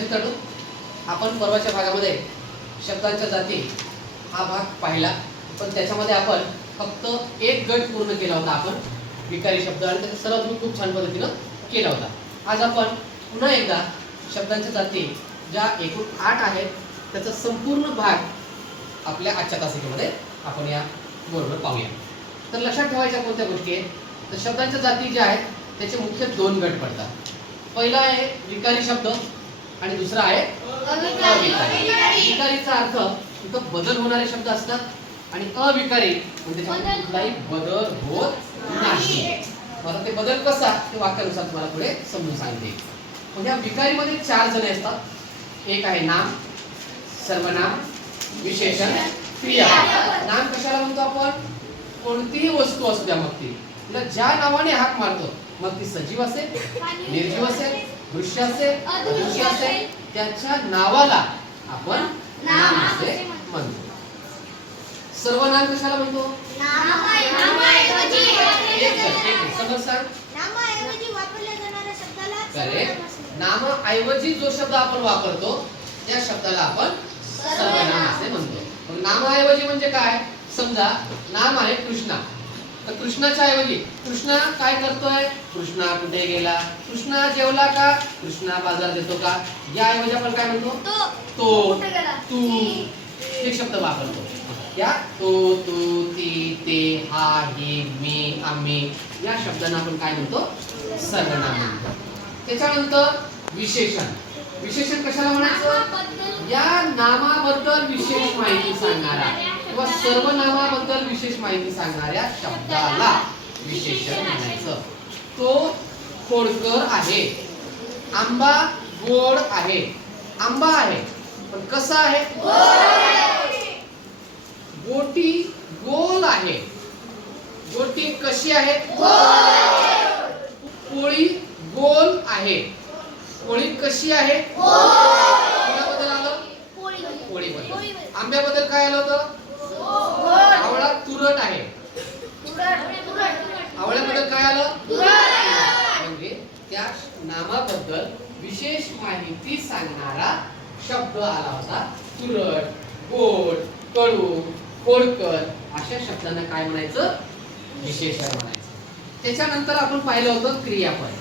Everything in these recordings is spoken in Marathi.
विद्यार्थी आपण परवाच्या भागामध्ये शब्दांच्या जाती हा भाग पाहिला, पण त्याच्यामध्ये आपण फक्त एक गट पूर्ण केला होता आपण विकारी शब्द, आणि त्याचा सराव तुम्ही खूप छान पद्धतीनं केला होता. आज आपण पुन्हा एकदा शब्दांच्या जाती ज्या एकूण 8 आहेत त्याचा संपूर्ण भाग आपल्या आजच्या तासिकेमध्ये आपण या बरोबर पाहूया. तर लक्षात ठेवायच्या कोणत्या गोष्टी आहेत, तर शब्दांच्या जाती ज्या आहेत त्याचे मुख्य 2 गट पडतात. पहिला आहे विकारी शब्द आणि दुसरा आहे अविकारी. विकारीचा अर्थ इथं बदल होणारे शब्द असतात आणि अविकारी म्हणजे त्याच्यामध्ये कुठलाही बदल होत नाही. आता ते बदल कसा ते वाक्यानुसार तुम्हाला पुढे समजून सांगते. म्हणजे या विकारीमध्ये 4 जण असतात. एक आहे नाम, सर्वनाम, विशेषण, क्रिया. नाम कशाला म्हणतो आपण? कोणतीही वस्तू असू द्या, मग ती तुला ज्या नावाने हाक मारतो, मग ती सजीव असेल, निर्जीव असेल, दृश्य असेल, अदृश्य असेल, त्याच्या नावाला आपण नाम असे म्हणतो. सर्वनाम कशाला म्हणतो? नामाऐवजी जो शब्द आपण वापरतो त्या शब्दाला आपण सर्वनाम असे म्हणतो. नामाऐवजी म्हणजे काय? समजा नाम आहे कृष्णा, तर कृष्णाच्या ऐवजी कृष्णा काय करतोय? कृष्णा कुठे गेला? कृष्णा जेवला का? कृष्णा बाजार देतो का? या ऐवजी आपण काय म्हणतो? तो, तू हे शब्द वापरतो. या तो, तू, ती, ते, हा, ही, मी, आम्ही या शब्दांना आपण काय म्हणतो? सर्वनाम म्हणतो. त्याच्यानंतर विशेषण. विशेषण कशाला म्हणायचं? या नामाबद्दल विशेष माहिती सांगणारा किंवा सर्वनामाबद्दल विशेष माहिती सांगणाऱ्या शब्दाला विशेषण म्हणायचं. तो खोडकर आहे. आंबा गोड आहे. आंबा आहे पण कसा आहे? गोटी गोल आहे. गोटी कशी आहे? पोळी गोल आहे. पोळी कशी आहे? कोणाबद्दल आलं? पोळीबद्दल. आंब्याबद्दल काय आलं होतं? आवळा तुरट आहे. आवळ्याबद्दल काय आलं? म्हणजे त्या नामाबद्दल विशेष माहिती सांगणारा शब्द आला होता. तुरट, गोड, कडू, खोडकर अशा शब्दांना काय म्हणायचं? विशेषण म्हणायचं. त्याच्यानंतर आपण पाहिलं होतं क्रियापद.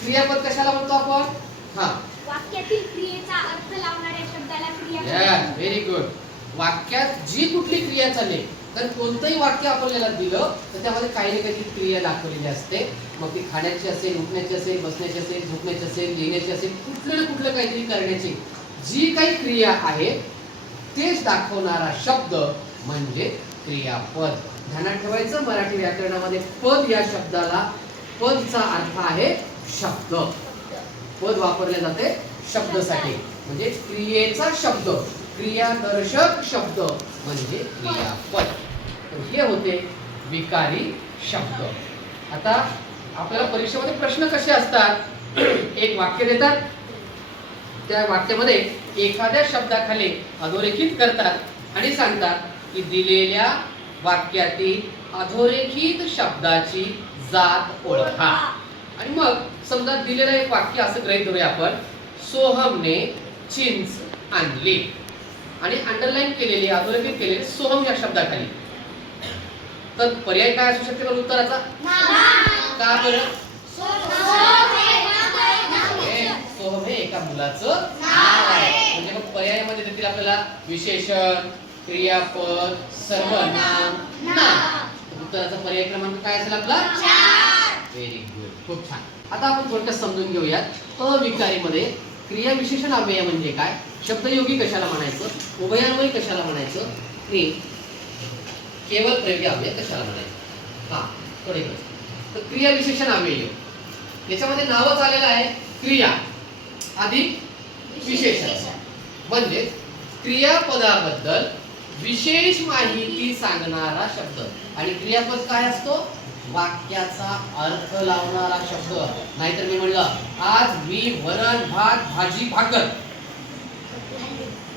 क्रियापद कशाला म्हणतो आपण? वाक्यातील क्रियेचा अर्थ लावणाऱ्या शब्दाला क्रियापद. Very good. वाक्यात जी कुठली क्रिया चालली, तर कोणतंही वाक्य आपल्याला दिलं तर त्यामध्ये काही ना काही क्रिया दाखवलेली असते. मग ती खाण्याची असेल, उठण्याची असेल, बसण्याची असेल, झोपण्याची असेल, लिहिण्याची असेल, कुठलं ना कुठलं काहीतरी करण्याची जी काही क्रिया आहे तेच दाखवणारा शब्द म्हणजे क्रियापद. ध्यानात ठेवायचं, मराठी व्याकरणामध्ये पद या शब्दाला पदचा अर्थ आहे शब्द. पद वापरले जाते शब्दासाठी, म्हणजे क्रियेचा शब्द, क्रियादर्शक शब्द म्हणजे क्रियापद. तर हे होते विकारी शब्द. आता आपल्याला परीक्षेमध्ये प्रश्न कसे असतात? एक वाक्य देतात, त्या वाक्यामध्ये एखाद्या शब्दाखाली अधोरेखित करतात आणि सांगतात की दिलेल्या वाक्यातील अधोरेखित शब्दाची जात ओळखा. आणि मग समजा दिलेलं एक वाक्य असं गृहीत धरूया आपण, सोहमने चिंच आणली आणि अंडरलाईन केलेली, अधोरेखित केलेली सोहम या शब्दाखाली. तर पर्याय काय असू शकते बरं उत्तराचा? का बरं? सोहम हे एका मुलाचं नाव आहे. म्हणजे मग पर्यायामध्ये देतील आपल्याला विशेषण, क्रियापद, सर्वनाम, नाम. उत्तराचा पर्याय क्रमांक काय असेल आपला? 4. व्हेरी गुड, खूप छान. आता आपण थोडक्यात समजून घेऊयात अविकारीमध्ये क्रिया विशेषण अव्यय म्हणजे काय, शब्दयोगी कशाला म्हणायचं, उभयान्वयी कशाला म्हणायचं आणि केवळ प्रयोगी अव्यय कशाला म्हणायचं. थोडे तर क्रिया विशेषण अव्यय याच्यामध्ये नावच आलेलं आहे क्रिया अधिक विशेषण, म्हणजे क्रियापदाबद्दल विशेष माहिती सांगणारा शब्द. आणि क्रियापद काय असतो? वाक्याचा अर्थ लावणारा शब्द. नाहीतर मी म्हणलं आज मी वरण भात भाजी भाकर,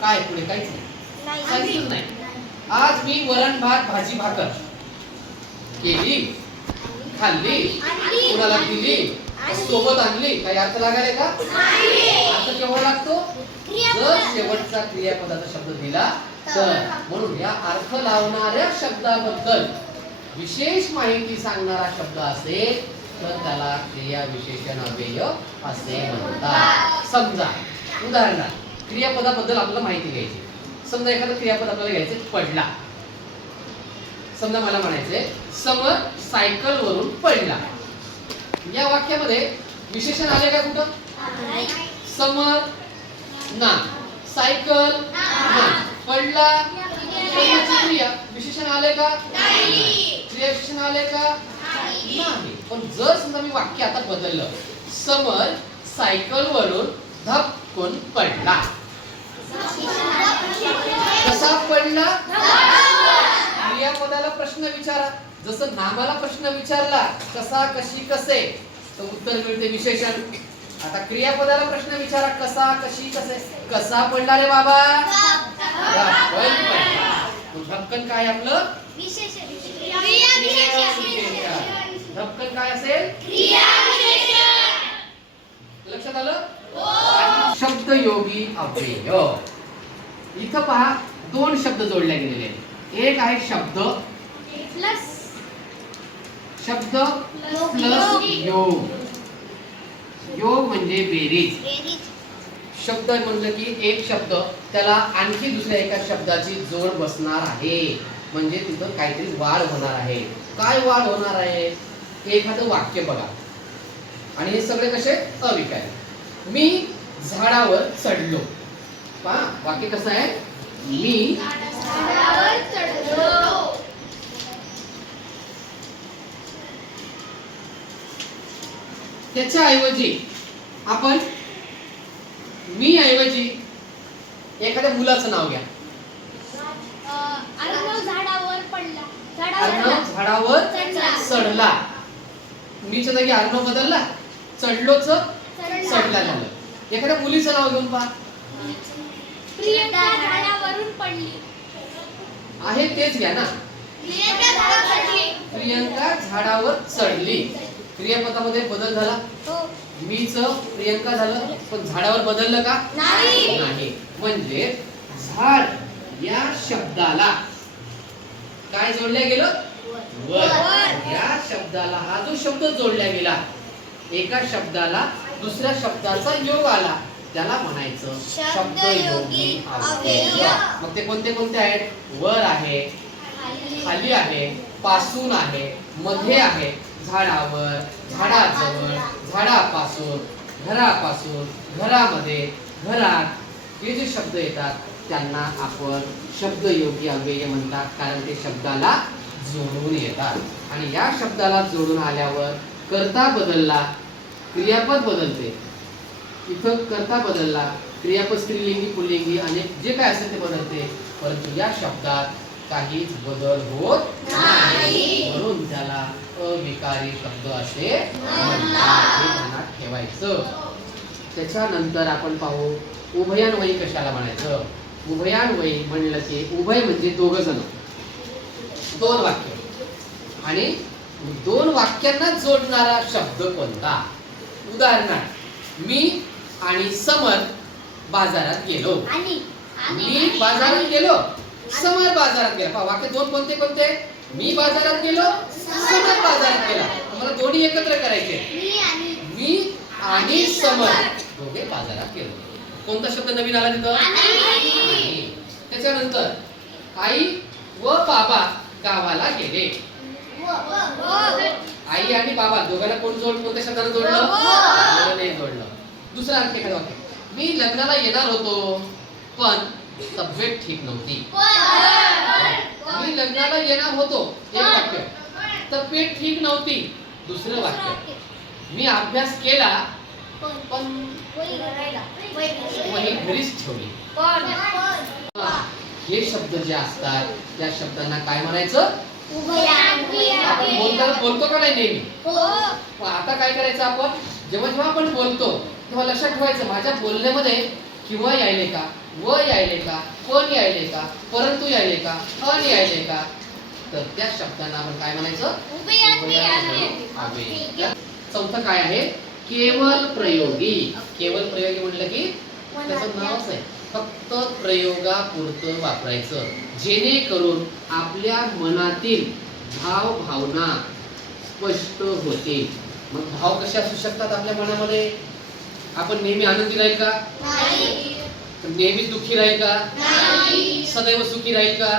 काय पुढे काहीच नाही, सांगितलं नाही. आज मी वरण भात भाजी भाकर केली, खाल्ली, कुणाला दिली, सोबत आणली काही अर्थ लागायला का? अर्थ केव्हा लागतो? जर शेवटचा क्रियापदाचा शब्द दिला तर. म्हणून या अर्थ लावणाऱ्या शब्दाबद्दल विशेष माहिती सांगणारा शब्द असेल तर त्याला क्रिया विशेषण अव्यय असे म्हणतात. समजा उदाहरणार्थ क्रियापदाबद्दल आपल्याला माहिती घ्यायची. समजा एखादं क्रियापद आपल्याला घ्यायचं पडला. समजा मला म्हणायचंय समर सायकल वरून पडला. या वाक्यामध्ये विशेषण आले का कुठं? समर ना, सायकल ना, पडला पडण्याची क्रिया विशेषण आले का? क्रिया विशेषण आले का? नाही. पण जर समजा मी वाक्य आता बदललं, समर सायकल वरून धपकून पडला. कसा पडला? क्रियापदाला प्रश्न विचारा. जसं नामाला प्रश्न विचारला कसा, कशी, कसे, तर उत्तर मिळते विशेषण. आता क्रियापदाला प्रश्न विचारा कसा, कशी, कसे. कसा पडला रे बाबा? धपकन पडला. धपकन काय आपलं? विशेषण. धपकन काय असेल? लक्षात आलं? शब्दयोगी अव्यय. इथं पहा दोन शब्द जोडले गेलेले आहेत. एक आहे शब्द प्लस शब्द प्लस योग. योग म्हणजे बेरीज. शब्द म्हटलं की एक शब्द त्याला आणखी दुसऱ्या एका शब्दाची जोड बसणार आहे. म्हणजे तिथं काहीतरी वाढ होणार आहे. काय वाढ होणार आहे? एखादं वाक्य बघा आणि हे सगळे कसे अविकारी. मी झाडावर चढलो. पहा वाक्य कसं आहे? मी झाडावर चढलो. त्याच्या ऐवजी आपण मी ऐवजी एखाद्या मुलाचं नाव घ्या. अर्णव झाडावर पडला. अर्णव झाडावर चढला. मीच्या जागी अर्णव बदलला, चढलोच चढला झालं. एखाद्या मुलीचं नाव घेऊन पहा. प्रियंका झाडावरून पडली. आहे तेच घ्या ना. प्रियंका झाडावर चढली. क्रियापदामध्ये बदल झाला. मीच प्रियंका झालं, पण झाडावर बदललं का? नाही. म्हणजे झाड या शब्दाला काय जोडल्या गेलं? वर. या शब्दाला हा जो शब्द जोडला गेला, एका शब्दाला दुसऱ्या शब्दाचा योग आला, त्याला म्हणायचं शब्दयोगी अव्यय. मग ते कोणते कोणते आहेत? वर आहे, खाली आहे, पासून आहे, मध्ये आहे, झाडावर, झाडाजवळ, झाडापासून, घरापासून, घरामध्ये, घरात. हे जे शब्द येतात त्यांना आपण शब्दयोगी अव्यय म्हणतात. कारण ते शब्दाला जोडून येतात. आणि या शब्दाला जोडून आल्यावर कर्ता बदलला, क्रियापद बदलते. इथं कर्ता बदलला, क्रियापद स्त्रीलिंगी पुल्लिंगी अनेक जे काय असेल ते बदलते. परंतु या शब्दात काहीच बदल होत नाही. म्हणून त्याला अविकारी शब्द असे म्हणतात. हे ध्यानात ठेवायचं. त्याच्यानंतर आपण पाहू उभयान्वयी कशाला म्हणायचं. उभयान्वयी म्हणलं की उभय म्हणजे दोघ जण, दोन वाक्य, आणि दोन वाक्यांना जोडणारा शब्द कोणता? उदाहरणार्थ मी आणि समर बाजारात गेलो. मी बाजारात गेलो, समर बाजारात गेला. पहा वाक्य दोन कोणते कोणते? मी बाजारात गेलो, समर बाजारात गेला. मला दोन्ही एकत्र करायचे. मी आणि समर दोघे बाजारात गेलो. कोणता शब्द नवीन आला तिथं? आणि. त्याच्यानंतर आई व बाबा गावाला गेले. आई आणि बाबा दोघांना कोणत्या शब्दाने जोडलं? नाही जोडलं. दुसरा आणखी एखादं वाक्य. मी लग्नाला येणार होतो पण तब्येत ठीक नव्हती. मी लग्नाला येणार होतो, एक वाक्य. तब्येत ठीक नव्हती, दुसरं वाक्य. मी अभ्यास केला पण वही घरीच ठेवली. हे शब्द जे असतात त्या शब्दांना काय म्हणायचं? आपण बोलताना बोलतो का नाही नेहमी? आता काय करायचं आपण? जेव्हा जेव्हा आपण बोलतो तेव्हा लक्षात ठेवायचं माझ्या बोलण्यामध्ये किंवा यायले का, व यायले का, पण यायले का, परंतु यायले का, अन यायले का. तर त्या शब्दांना आपण काय म्हणायचं? उभयान्वयी अव्यय. चौथं काय आहे? केवल प्रयोगी. केवल प्रयोगी म्हटलं की त्याचं नावच आहे. फक्त प्रयोगापुरतं वापरायचं, जेणेकरून आपल्या मनातील भाव भावना स्पष्ट होते. मग भाव कसे असू शकतात आपल्या मनामध्ये? आपण नेहमी आनंदी राहील का? नेहमी दुःखी राहील का? सदैव सुखी राहील का?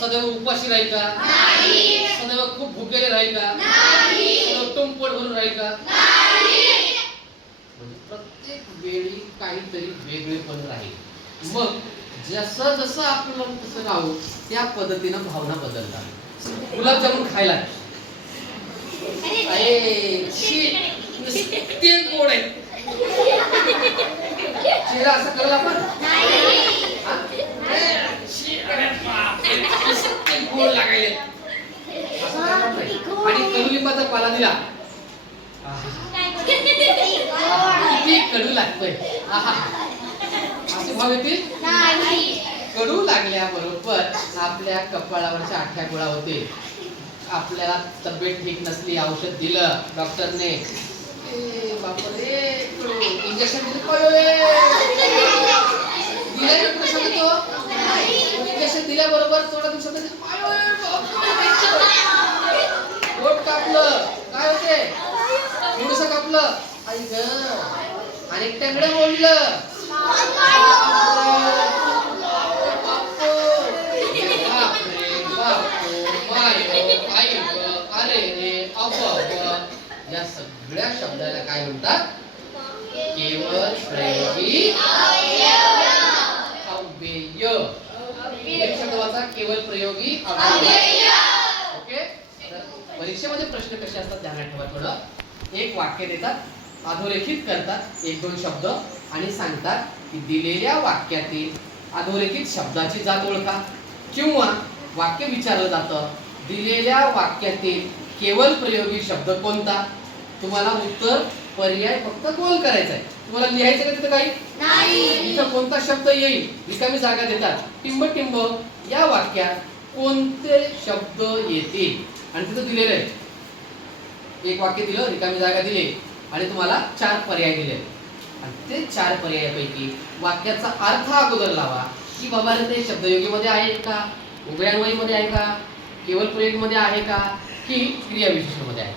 सदैव उपाशी राहील का? सदैव खूप भुकेले राहील का? सदैव टोम पोट भरून राहील का? म्हणजे प्रत्येक वेळी काहीतरी वेगळेपण राहील. मग जसं जसं आपण तसं राहू त्या पद्धतीनं भावना बदलतात. गुलाबजामुन खायला नुसते गोड आहे, चेहरा असं करेल आपण? हा? नुसते गोड लागायले असं करणार नाही. आणि कडुलिंबाचा पाला दिला, किती कडू लागतोय, असे भाव येतील? कडू लागल्याबरोबर आपल्या कपाळावरच्या आठ्या गोळा होते. आपल्याला तब्येत ठीक नसली, औषध दिलं डॉक्टरने, बापरे इंजेक्शन इंजेक्शन दिल्याबरोबर थोडा दिवसात पोट कापलं, काय होते, थोडस कापलं, आई ग, आणि टंगडं मोडलं, या सगळ्या शब्दाला काय म्हणतात? केवल प्रयोगी अव्यय. एक शब्दाचा केवल प्रयोगी अव्यय. ओके. परीक्षेमध्ये प्रश्न कसे असतात ध्यानात ठेवा. थोडं एक वाक्य देतात, अधोरेखित करतात एक दोन शब्द आणि सांगतात की दिलेल्या वाक्यातील अधोरेखित शब्दाची जात ओळखा. किंवा वाक्य विचारलं जातं, दिलेल्या वाक्यातील केवल प्रयोगी शब्द कोणता? तुम्हाला उत्तर पर्याय फक्त गोल करायचा आहे. तुम्हाला लिहायचं का तिथं काही नाही. इथं कोणता शब्द येईल रिकामी जागा देतात. टिंब टिंब या वाक्यात कोणते शब्द येतील आणि तिथं दिलेलं आहे. एक वाक्य दिलं, रिकामी जागा दिली आणि तुम्हाला 4 पर्याय दिले आणि ते 4 पर्यायापैकी वाक्याचा अर्थ अगोदर लावा की बाबा ते शब्दयोगीमध्ये आहे का, उभयान्वयीमध्ये आहे का, केवल प्रयोगमध्ये आहे का, की क्रियाविशेषणामध्ये आहे.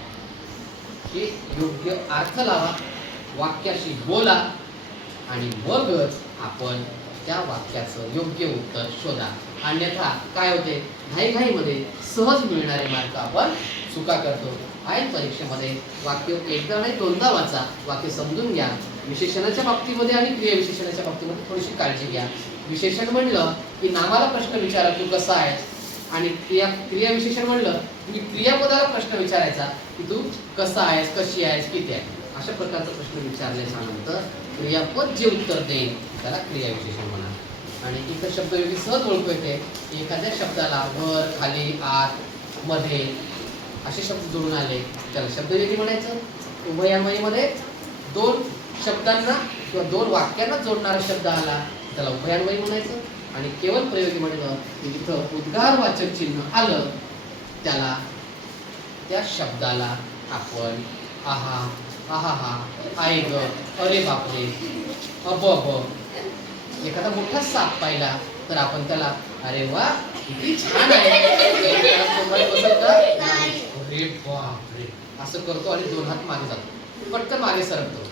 हे योग्य अर्थ लावा, वाक्याशी बोला आणि मगच आपण त्या वाक्याचं योग्य उत्तर शोधा. अन्यथा काय होते, घाईघाईमध्ये सहज मिळणारे मार्क आपण चुका करतो. आयन परीक्षेमध्ये वाक्य एकदा नाही दोनदा वाचा, वाक्य समजून घ्या. विशेषणाच्या बाबतीमध्ये आणि क्रियाविशेषणाच्या बाबतीमध्ये थोडीशी काळजी घ्या. विशेषण म्हणलं की नामाला प्रश्न विचारा, तू कसा आहेस, आणि क्रियाविशेषण म्हणलं तुम्ही क्रियापदाला प्रश्न विचारायचा की तू कसा आहेस, कशी आहेस, किती आहे. अशा प्रकारचा प्रश्न विचारल्याच्यानंतर क्रियापद जे उत्तर देईल त्याला क्रियाविशेषण म्हणा. आणि इथं शब्दयोगी सहज ओळखू येते. एखाद्या शब्दाला वर, खाली, आत, मध्ये असे शब्द जोडून आले त्याला शब्दयोगी म्हणायचं. उभयान्वयीमध्ये 2 शब्दांना किंवा 2 वाक्यांना जोडणारा शब्द आला त्याला उभयान्वयी म्हणायचं. आणि केवल प्रयोगी म्हणलं की जिथं उद्गारवाचक चिन्ह आलं त्याला त्या शब्दाला आपण आहा, आहा, आई ग, अरे बापरे, अब अब. एखादा मोठा साप पाहिला तर आपण त्याला अरे वा किती छान आहे अरे बापरे असं करतो आणि 2 हात मागे जातो, पटकन मागे सरकतो.